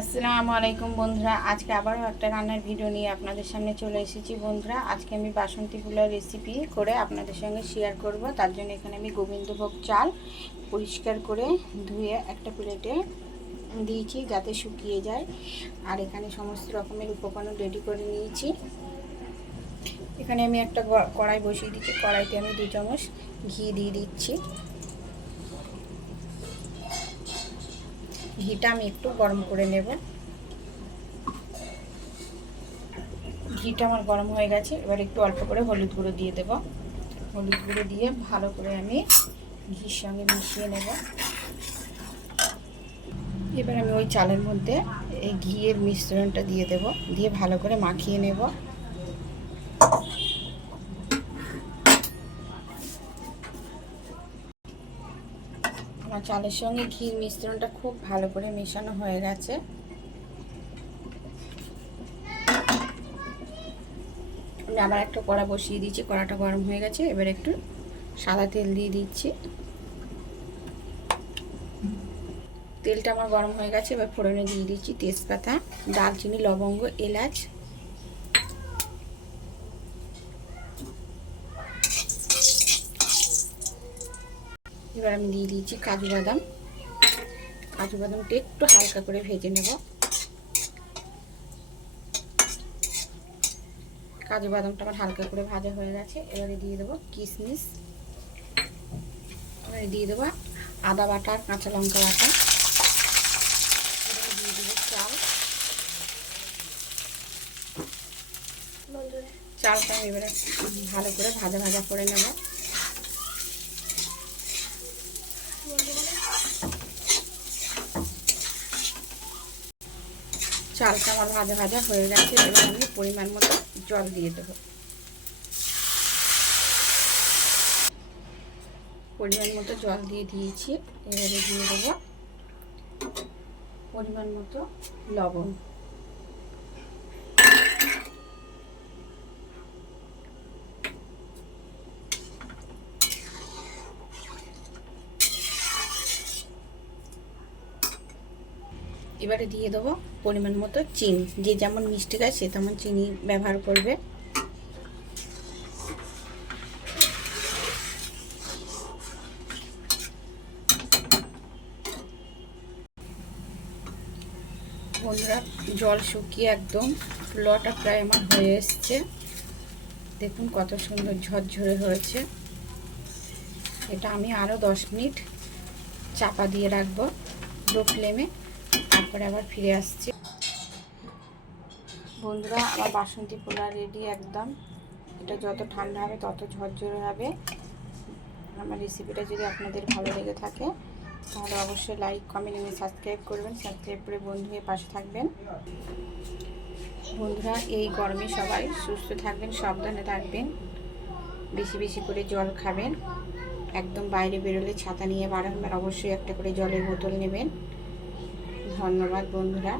আসসালামু আলাইকুম বন্ধুরা, আজকে আবারও একটা রান্নার ভিডিও নিয়ে আপনাদের সামনে চলে এসেছি। বন্ধুরা, আজকে আমি বাসন্তী পোলাও রেসিপি করে আপনাদের সঙ্গে শেয়ার করব। তার জন্য এখানে আমি গোবিন্দভোগ চাল পরিষ্কার করে ধুয়ে একটা প্লেটে দিয়েছি যাতে শুকিয়ে যায়। আর এখানে সমস্ত রকমের উপকরণ রেডি করে নিয়েছি। এখানে আমি একটা কড়াই বসিয়ে দিচ্ছি। কড়াইতে আমি 2 চামচ ঘি দিয়ে দিচ্ছি। ঘিটা আমি একটু গরম করে নেব। ঘিটা আমার গরম হয়ে গেছে। এবার একটু অল্প করে হলুদ গুঁড়ো দিয়ে দেব। হলুদ গুঁড়ো দিয়ে ভালো করে আমি ঘির সঙ্গে মিশিয়ে নেব। এবার আমি ওই চালের মধ্যে এই ঘিয়ের মিশ্রণটা দিয়ে দেব, দিয়ে ভালো করে মাখিয়ে নেব। আমার চালের সঙ্গে ঘির মিশ্রণটা খুব ভালো করে মেশানো হয়ে গেছে। আমি আবার একটা কড়া বসিয়ে দিয়েছি। কড়াটা গরম হয়ে গেছে। এবার একটু সাদা তেল দিয়ে দিচ্ছি। তেলটা আমার গরম হয়ে গেছে। এবার ফোড়নে দিয়ে দিচ্ছি তেজপাতা, দারচিনি, লবঙ্গ, এলাচ। এবার আমি দিয়ে দিয়েছি কাজু বাদাম। কাজু বাদামটা একটু হালকা করে ভেজে নেব। কাজু বাদামটা আমার হালকা করে ভাজা হয়ে গেছে। এবারে দিয়ে দেবো কিশমিশ। এবারে দিয়ে দেবো আদা বাটা আর কাঁচা লঙ্কা বাটা। এবারে দিয়ে দেবো চাল। চালটা আমি এবারে ভালো করে ভাজা ভাজা করে নেব। চালটা আমার ভাজা ভাজা হয়ে গেছে। এবার আমি পরিমাণ মতো জল দিয়ে দেবো। পরিমাণ মতো জল দিয়ে দিয়েছি। এবারে দিয়ে দেবো পরিমাণ মতো লবণ। এবারে দিয়ে দেবো পরিমাণ মতো চিনি। যে যেমন মিষ্টি খায় সে তেমন চিনি ব্যবহার করবে। বন্ধুরা, জল শুকিয়ে একদম পোলাওটা প্রায় আমার হয়ে এসছে। দেখুন কত সুন্দর ঝরঝরে হয়েছে। এটা আমি আরও 10 মিনিট চাপা দিয়ে রাখবো লো ফ্লেমে। তারপরে আবার ফিরে আসছি। বন্ধুরা, আমার বাসন্তী পোলাও রেডি একদম। এটা যত ঠান্ডা হবে তত ঝরঝরে হবে। আমার রেসিপিটা যদি আপনাদের ভালো লেগে থাকে তাহলে অবশ্যই লাইক, কমেন্ট এবং সাবস্ক্রাইব করবেন। সাবস্ক্রাইব করে বন্ধু হয়ে পাশে থাকবেন। বন্ধুরা, এই গরমে সবাই সুস্থ থাকবেন, সাবধানে থাকবেন, বেশি বেশি করে জল খাবেন। একদম বাইরে বেরোলে ছাতা নিয়ে বার হবেন। অবশ্যই একটা করে জলের বোতল নেবেন। ধন্যবাদ বন্ধুরা।